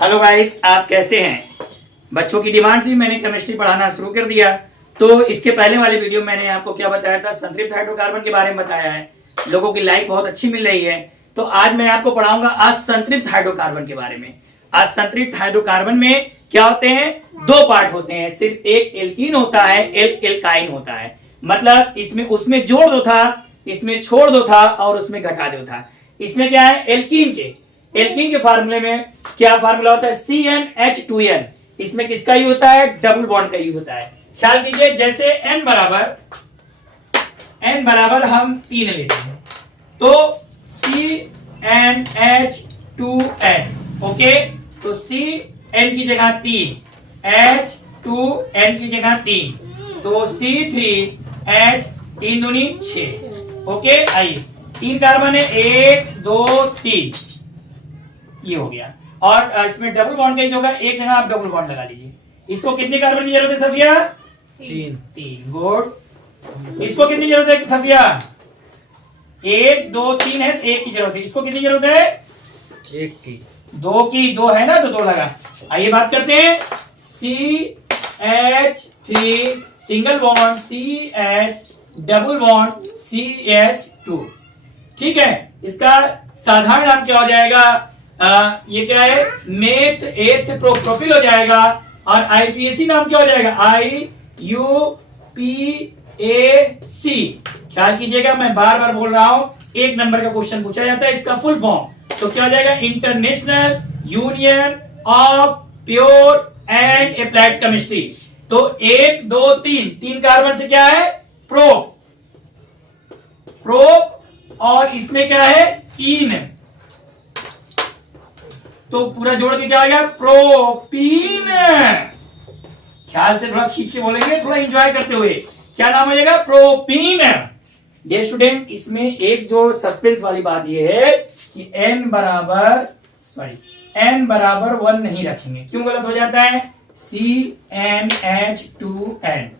Hello guys, आप कैसे हैं? बच्चों की डिमांड थी, मैंने केमिस्ट्री पढ़ाना शुरू कर दिया। तो इसके पहले वाले वीडियो मैंने आपको क्या बताया था, संतृप्त हाइड्रोकार्बन के बारे में बताया है। लोगों की लाइक बहुत अच्छी मिल रही है। तो आज मैं आपको पढ़ाऊंगा असंतृप्त हाइड्रोकार्बन के बारे में। असंतृप्त हाइड्रोकार्बन में क्या होते हैं? दो पार्ट होते हैं, सिर्फ एक एल्कीन होता है, एक एल्काइन होता है। मतलब इसमें उसमें जोड़ दो था, इसमें छोड़ दो था और उसमें घटा दो था। इसमें क्या है? एल्कीन के फार्मूले में क्या फार्मूला होता है? CnH2n। इसमें किसका यूज होता है? डबल बॉन्ड का यूज होता है। ख्याल कीजिए, जैसे n बराबर हम 3 लेते हैं तो CnH2n। ओके, तो Cn की जगह 3, H2n की जगह 3, तो C3H 3 दूनी 6। ओके, आइए 3 कार्बन है, 1 2 3, ये हो गया। और इसमें डबल बॉन्ड का ही होगा, एक जगह आप डबल बॉन्ड लगा लीजिए। इसको कितने कार्बन की जरूरत है सफिया? 3 गुड। इसको कितनी जरूरत है सफिया? 1 2 3 है, 1 की जरूरत है। इसको कितनी जरूरत है? 1 की। 2 की, 2 है ना तो 2 लगा। आइए बात करते हैं CH3 single bond CH double bond CH2। ठीक है, इसका साधारण नाम क्या हो जाएगा? ये क्या है? मेथ एथ प्रोपिल हो जाएगा। और IUPAC नाम क्या हो जाएगा? IUPAC। ख्याल कीजिएगा, मैं बार बार बोल रहा हूं, 1 नंबर का क्वेश्चन पूछा जाता है, इसका फुल फॉर्म तो क्या हो जाएगा? International union of pure and applied chemistry. तो 1 2 3 कार्बन से क्या है? प्रोप। और इसमें क्या है? इन। तो पूरा जोड़ के क्या आएगा? प्रोपीन। ख्याल से थोड़ा खींच के बोलेंगे, थोड़ा एंजॉय करते हुए। क्या नाम हो जाएगा? प्रोपीन। डियर स्टूडेंट, इसमें एक जो सस्पेंस वाली बात ये है कि n बराबर 1 नहीं रखेंगे। क्यों गलत हो जाता है? CnH2n,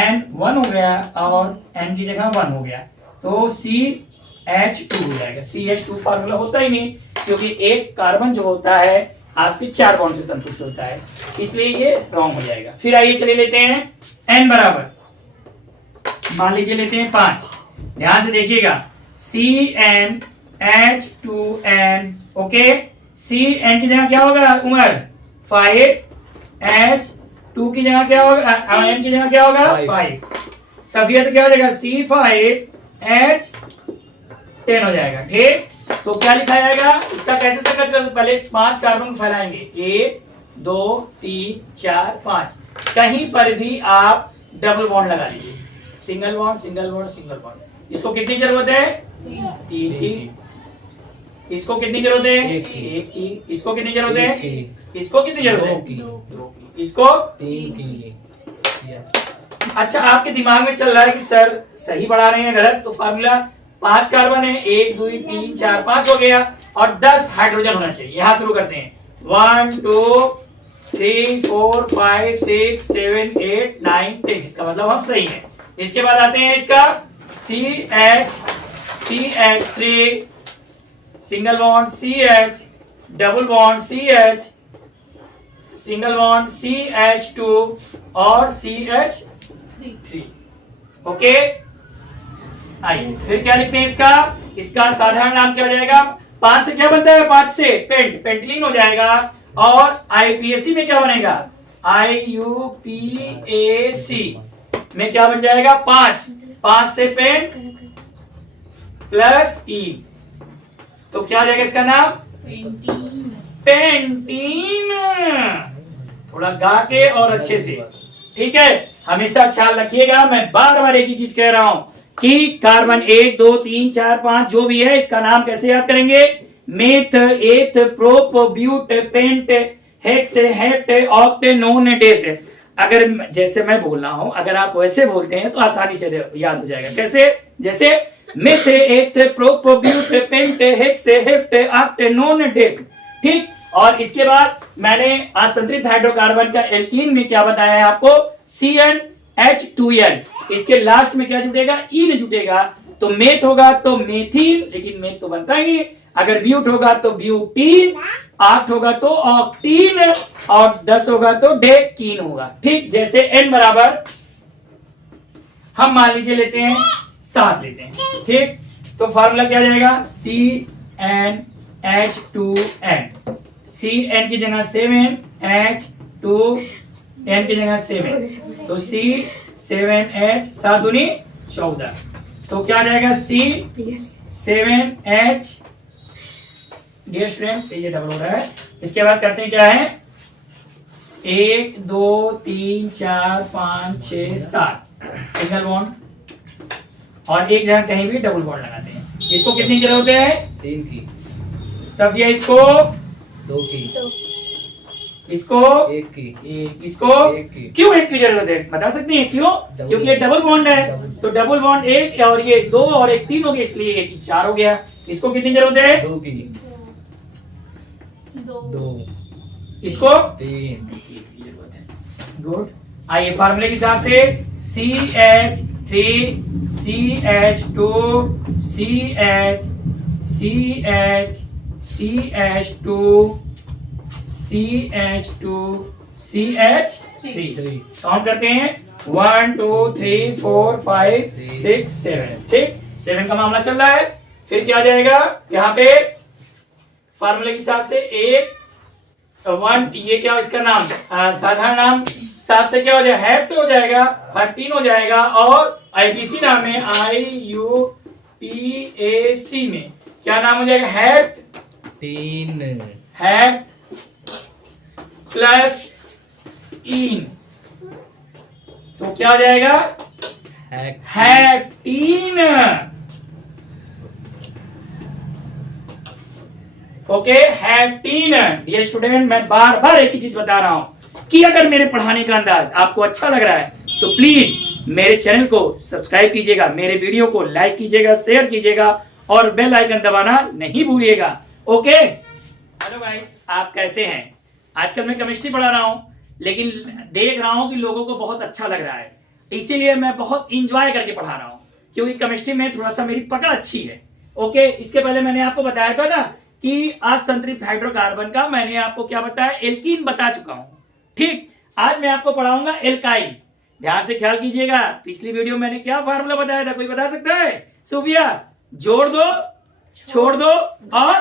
n 1 हो गया और n की जगह 1 हो गया, तो CH2 हो जाएगा। CH2 फार्मूला होता ही नहीं, क्योंकि एक कार्बन जो होता है आपके 4 बॉन्ड से संतुष्ट होता है, इसलिए ये रॉन्ग हो जाएगा। फिर आइए चले लेते हैं n बराबर, मान लीजिए लेते हैं 5। ध्यान से देखिएगा, CnH2n। ओके, Cn की जगह क्या होगा उमर? 5, H2 की जगह क्या होगा? n की जगह क्या होगा? 5। सफिया तो क्या हो जाएगा? C5H10 हो जाएगा। ठीक, तो क्या लिखा जाएगा? इसका कैसे सकल चल? पहले 5 कार्बन फैलाएंगे, 1 2 3 4 5। कहीं पर भी आप डबल बॉन्ड लगा लीजिए, single bond single bond single bond. इसको कितनी जरूरत है? 3 की। इसको कितनी जरूरत है? 1 की। इसको कितनी जरूरत है? इसको कितनी जरूरत है? 2 की। इसको 3 की। अच्छा, आपके दिमाग में चल रहा है कि सर सही बढ़ा रहे हैं गलत? तो फार्मूला 5 कार्बन है, 1 2 3 4 5 हो गया और 10 हाइड्रोजन होना चाहिए। यहां शुरू करते हैं, 1 2 3 4 5 6 7 8 9 10। इसका मतलब हम सही हैं। इसके बाद आते हैं इसका CH3 single bond CH double bond CH single bond CH2 और CH3। ओके, आइए फिर क्या लिखते हैं इसका साधारण नाम क्या हो जाएगा? 5 से क्या बनता है? 5 से पेंटिलीन हो जाएगा। और IUPAC में क्या बनेगा? IUPAC में क्या बन जाएगा? 5 से पेंट प्लस ई, तो क्या हो जाएगा इसका नाम? पेंटीन। थोड़ा गा के और अच्छे से, ठीक है। हमेशा ख्याल रखिएगा, मैं बार बार एक ही चीज कह रहा हूं कि कार्बन 1 2 3 4 5 जो भी है, इसका नाम कैसे याद करेंगे? Meth eth prop but pent hex hept oct non dec. अगर जैसे मैं बोल रहा हूं, अगर आप वैसे बोलते हैं तो आसानी से याद हो जाएगा। कैसे? जैसे meth eth prop but pent hex hept oct non dec. ठीक, और इसके बाद मैंने असंतृप्त हाइड्रोकार्बन का एल्कीन में क्या बताया है आपको? CnH2n। इसके लास्ट में क्या जुटेगा? इन जुटेगा, तो मेथ होगा तो मेथिल, लेकिन मेथ तो बनता ही नहीं। अगर ब्यूट होगा तो ब्यूटीन, 8 होगा तो ऑक्टीन और 10 होगा तो डेकीन होगा। ठीक, जैसे n बराबर हम मान लीजिए लेते हैं 7 लेते हैं। ठीक, तो फार्मूला क्या जाएगा CnH2n, Cn की जगह 7, H2n की जगह 7, तो C7H 7 दूनी 14, तो क्या जाएगा C7H। डियर स्टूडेंट ये डबल हो रहा है। इसके बाद करते हैं क्या है 1 2 3 4 5 6 7 सिंगल बॉन्ड और एक जगह कहीं भी डबल बॉन्ड लगाते हैं। इसको कितनी की जरूरत है 3 की। सफिया इसको 2 की। इसको 1 की। इसको 1 की। क्यों 1 की जरूरत है बता सकते हैं क्यों? क्योंकि ये डबल बॉन्ड है, तो डबल बॉन्ड 1 और ये 2 और 1 3 हो गया, इसलिए 1 की 4 हो गया। इसको कितनी जरूरत है 2 की। 2 इसको 3 गुड। आइए फार्मूले के हिसाब से CH3 CH2 CH CH CH2 CH2 CH3 count करते हैं 1 2 3 4 5 6 7। ठीक, 7 का मामला चल रहा है। फिर क्या जाएगा यहाँ पे फार्मूले के हिसाब से 1 ये क्या इसका नाम साधारण नाम 7 से क्या हो जाएगा हैप्ट हो जाएगा, 13 हो जाएगा और आईपीसी नाम में IUPAC में क्या नाम हो जाएगा हैप्ट 3 हैप्ट प्लस इन, तो क्या हो जाएगा हैप्टीन। ओके हैप्टीन। डियर स्टूडेंट मैं बार बार एक ही चीज बता रहा हूं कि अगर मेरे पढ़ाने का अंदाज आपको अच्छा लग रहा है तो प्लीज मेरे चैनल को सब्सक्राइब कीजिएगा, मेरे वीडियो को लाइक कीजिएगा, शेयर कीजिएगा और बेल आइकन दबाना नहीं भूलिएगा। ओके हेलो गाइस, आप कैसे हैं? आजकल मैं केमिस्ट्री पढ़ा रहा हूं लेकिन देख रहा हूं कि लोगों को बहुत अच्छा लग रहा है, इसीलिए मैं बहुत इंजॉय करके पढ़ा रहा हूं क्योंकि केमिस्ट्री में थोड़ा सा मेरी पकड़ अच्छी है। ओके, इसके पहले मैंने आपको बताया था ना कि असंतृप्त हाइड्रोकार्बन का मैंने आपको क्या बताया एल्कीन बता चुका हूं। ठीक, आज मैं आपको पढ़ाऊंगा एल्काइन। ध्यान से ख्याल कीजिएगा, पिछली वीडियो मैंने क्या फार्मूला बताया था कोई बता सकता है? सुबिया जोड़ दो, छोड़ दो और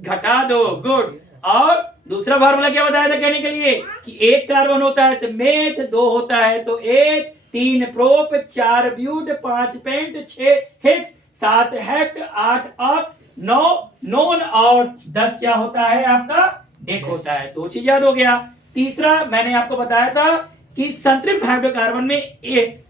घटा दो। गुड। और दूसरा फार्मूला क्या बताया था कहने के लिए कि 1 कार्बन होता है तो मेथ, 2 होता है तो eth, 3 prop, 4 but, 5 pent, 6 hex, 7 hept, 8 oct, 9 non और 10 क्या होता है आपका डेक होता है। 2 चीज याद हो गया। तीसरा मैंने आपको बताया था कि संतृप्त हाइड्रोकार्बन में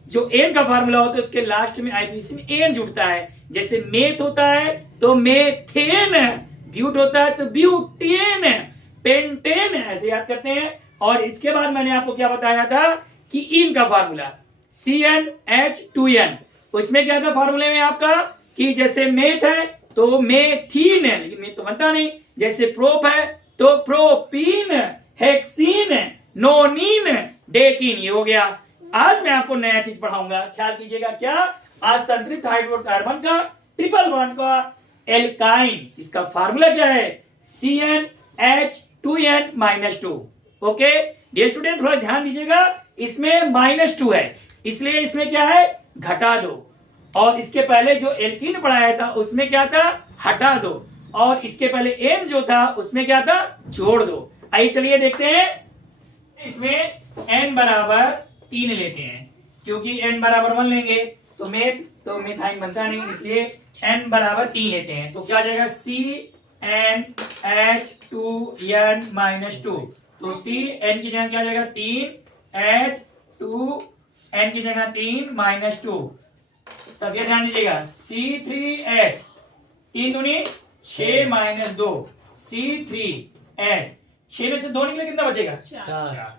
जो एन का फार्मूला होता है उसके लास्ट में आईपीसी में एन जुड़ता है। जैसे मेथ होता है तो मेथेन, ब्यूट होता है तो ब्यूटेन, पेंटेन, ऐसे याद करते हैं। और इसके बाद मैंने आपको क्या बताया था कि इन का फार्मूला CnH2n, उसमें क्या था फार्मूले में आपका कि जैसे मेथ है तो मेथीन है, लेकिन मेथ तो बनता नहीं। जैसे प्रोप है तो प्रोपीन, हेक्सीन, नोनीन, डेकिन, ये हो गया। आज मैं आपको नया चीज पढ़ाऊंगा, ख्याल कीजिएगा क्या असंतृप्त हाइड्रोकार्बन का ट्रिपल बॉन्ड का एल्काइन, इसका फार्मूला क्या है CnH2n-2। ओके डियर स्टूडेंट थोड़ा ध्यान दीजिएगा, इसमें -2 है इसलिए इसमें क्या है घटा दो, और इसके पहले जो एल्कीन पढ़ाया था उसमें क्या था हटा दो, और इसके पहले एन जो था उसमें क्या था जोड़ दो। आइए चलिए देखते हैं, इसमें n बराबर 3 लेते हैं क्योंकि n बराबर 1 लेंगे तो मेथाइन बनता नहीं, इसलिए n बराबर 3 लेते हैं। तो क्या आ जाएगा CnH2n-2, तो Cn की जगह क्या आ जाएगा 3, H2n की जगह 3 -2। सब ये ध्यान दीजिएगा C3H 3 दूनी 6 -2 C3H 6 में से 2 निकले कितना बचेगा 4।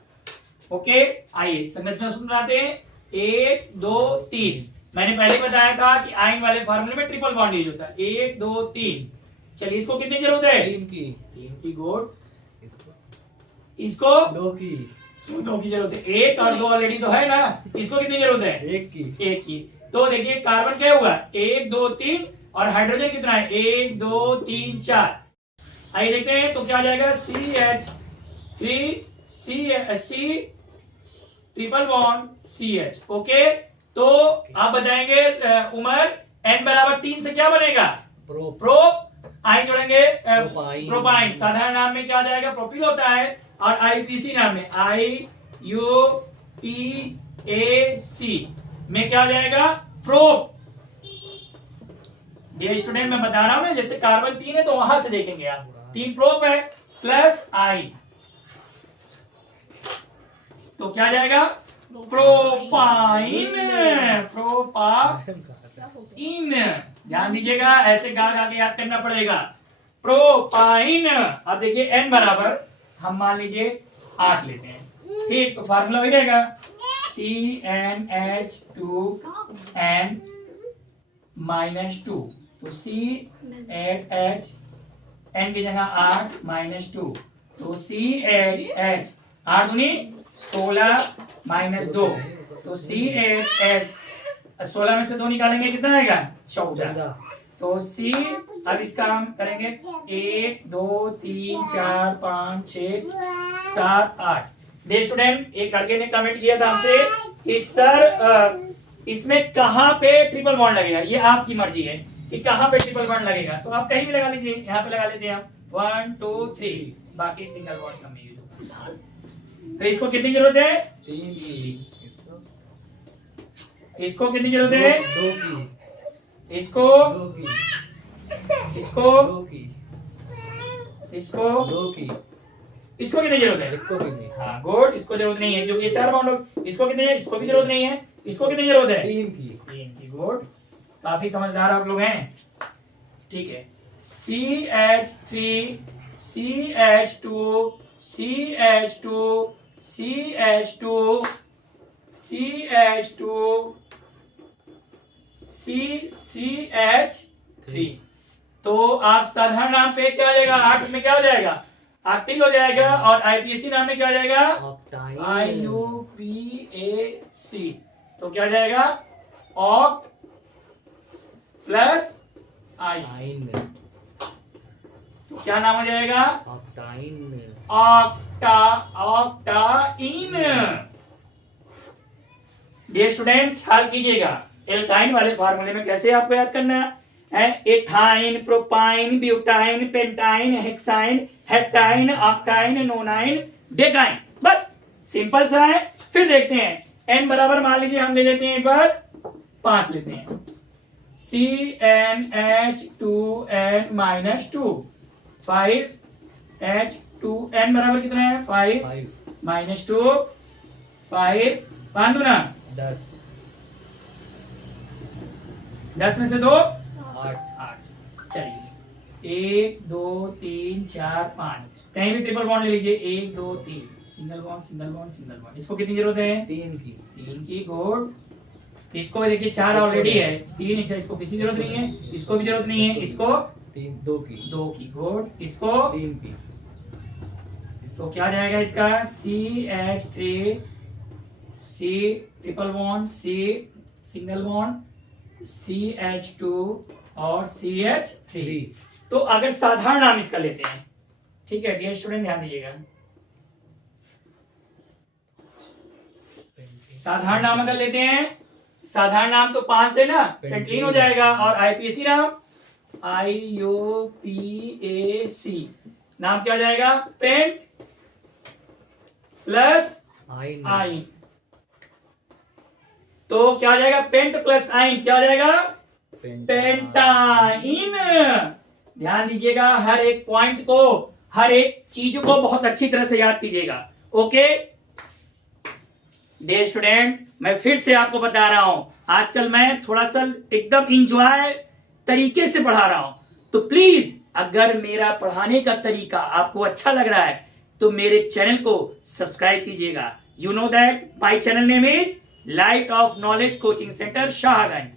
ओके आइए संरचना सुनाते हैं 1 2 3। मैंने पहले बताया था कि आयन वाले फार्मूले में ट्रिपल बॉन्ड यूज होता है 1 2 3। चलिए इसको कितनी जरूरत है 3 की गुड, इसको 2 की 2 की जरूरत है, 1 और 2 ऑलरेडी तो है ना, इसको कितनी जरूरत है 1 की 1 की। तो देखिए कार्बन क्या होगा 1 2 3 और हाइड्रोजन कितना है 1 2 3 4। आइए देखते हैं तो क्या आ जाएगा CH3 triple bond CH। Okay तो आप बताएंगे उमर n बराबर 3 से क्या बनेगा आई जोड़ेंगे प्रोपाइन। साधारण नाम में क्या आ जाएगा प्रोपिल होता है और IUPAC नाम में IUPAC में क्या आ जाएगा प्रोप। ये स्टूडेंट मैं बता रहा हूं ना जैसे कार्बन 3 है तो वहां से देखेंगे आप 3 प्रोप है प्लस I तो क्या जाएगा प्रोपाइन। ध्यान दीजिएगा ऐसे गा गा के याद करना पड़ेगा प्रोपाइन। अब देखिए n बराबर हम मान लीजिए 8 लेते हैं ठीक तो फार्मूला वही रहेगा CnH2n -2 तो C8H n की जगह 8 -2 तो C8H 8 दूनी 16 -2 तो C8H 16 में से 2 निकालेंगे कितना आएगा 14 तो C। अब इसका हम करेंगे 1 2 3 4 5 6 7 8। डियर स्टूडेंट एक लड़के ने कमेंट किया था हमसे कि सर इसमें कहां पे ट्रिपल बॉन्ड लगेगा। ये आपकी मर्जी है कि कहां पे ट्रिपल बॉन्ड लगेगा तो आप कहीं भी लगा लीजिए। यहाँ पे लगा लेते हैं हम 1 2 3 बाकी सिंगल बॉन्ड सब में यूज। तो इसको कितनी जरूरत है 3 की। इसको कितनी जरूरत है 2 की। इसको 2 की। इसको 2 की। इसको 2 की। इसको कितनी जरूरत है इसको भी नहीं। हाँ गुड इसको जरूरत नहीं है क्योंकि ये 4 बॉन्ड हो। इसको कितनी है इसको भी जरूरत नहीं है। इसको कितनी जरूरत है 3 की। 3 की। गुड काफी समझदार आप लोग हैं ठीक है। CH3 CH2 CH2 CH2 CH2 CH3 तो आप साधारण नाम पे क्या आ जाएगा 8 में क्या हो जाएगा ऑक्टिल हो जाएगा और IUPAC नाम में क्या हो जाएगा IUPAC तो क्या जाएगा ऑक्ट प्लस आइन तो क्या नाम हो जाएगा ऑक्टाइन। डियर स्टूडेंट ख्याल कीजिएगा एल्काइन वाले फार्मूले में कैसे आपको याद करना है ethyne propyne butyne pentyne hexyne heptyne octyne nonyne decyne. बस सिंपल सा है। फिर देखते हैं n बराबर मान लीजिए हम ले लेते हैं एक बार 5 लेते हैं CnH2n -2 5H2n बराबर कितना है 5 -2 5 5 दूना 10 में से 2 8। चलिए 1 2 3 4 5 कहीं भी ट्रिपल बॉन्ड ले लीजिए 1 2 3 single bond single bond single bond. इसको कितनी जरूरत है 3 की। 3 की। गुड इसको देखिए 4 ऑलरेडी है 3 इसको किसी जरूरत नहीं है। इसको भी जरूरत नहीं है। इसको 2 की। 2 की। गुड इसको 3 की। तो क्या जाएगा इसका CH3 C triple bond C single bond CH2 और CH3। तो अगर साधारण नाम इसका लेते हैं ठीक है डियर स्टूडेंट ध्यान दीजिएगा साधारण नाम अगर लेते हैं साधारण नाम तो 5 से ना पेंटलीन हो जाएगा और IUPAC नाम IUPAC नाम क्या हो जाएगा पेंट प्लस आइन। तो क्या हो जाएगा पेंट प्लस आइन क्या हो जाएगा पेंटाइन। ध्यान दीजिएगा हर एक पॉइंट को हर एक चीज को बहुत अच्छी तरह से याद कीजिएगा। ओके डियर स्टूडेंट मैं फिर से आपको बता रहा हूं आजकल मैं थोड़ा सा एकदम इंजॉय तरीके से पढ़ा रहा हूं तो प्लीज अगर मेरा पढ़ाने का तरीका आपको अच्छा लग रहा है तो मेरे चैनल को सब्सक्राइब कीजिएगा। You know that my channel name is light of knowledge coaching centre Shahganj.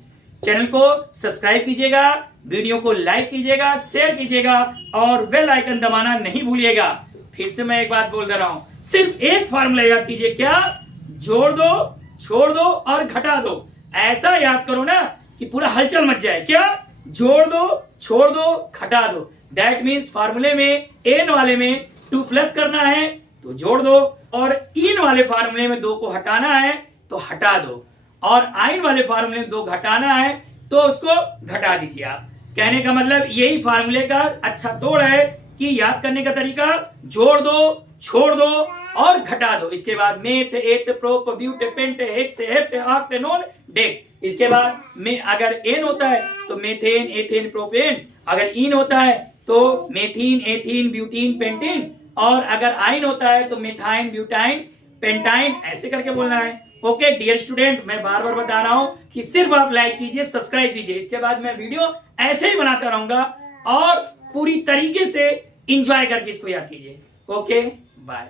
Channel को सब्सक्राइब कीजिएगा वीडियो को लाइक कीजिएगा शेयर कीजिएगा और बेल आइकन दबाना नहीं भूलिएगा। फिर से मैं एक बात बोल दे रहा हूं सिर्फ एक फार्मूला याद कीजिए क्या जोड़ दो छोड़ दो और घटा दो। ऐसा याद करो ना कि पूरा हलचल मच जाए क्या जोड़ दो, छोड़ दो, घटा दो। दैट मीन्स फार्मूले में एन वाले में 2 प्लस करना है तो जोड़ दो, और इन वाले फार्मूले में 2 को हटाना है तो हटा दो, और आइन वाले फार्मूले में 2 घटाना है तो उसको घटा दीजिए आप। कहने का मतलब यही फार्मूले का अच्छा तोड़ है कि याद करने का तरीका जोड़ दो, छोड़ दो और घटा दो। इसके बाद meth, eth, prop, but, pent, hex, hept, oct, non, dec. इसके बाद में अगर एन होता है तो मेथेन, एथेन, प्रोपेन। अगर इन होता है तो मेथीन, एथीन, ब्यूटीन, पेंटीन। और अगर आइन होता है तो मेथाइन, ब्यूटाइन, पेंटाइन। ऐसे करके बोलना है। ओके डियर स्टूडेंट, मैं बार बार बता रहा हूं कि सिर्फ आप लाइक कीजिए, सब्सक्राइब कीजिए। इसके बाद मैं वीडियो ऐसे ही बनाता रहूंगा और पूरी तरीके से इंजॉय करके इसको याद कीजिए। Okay bye.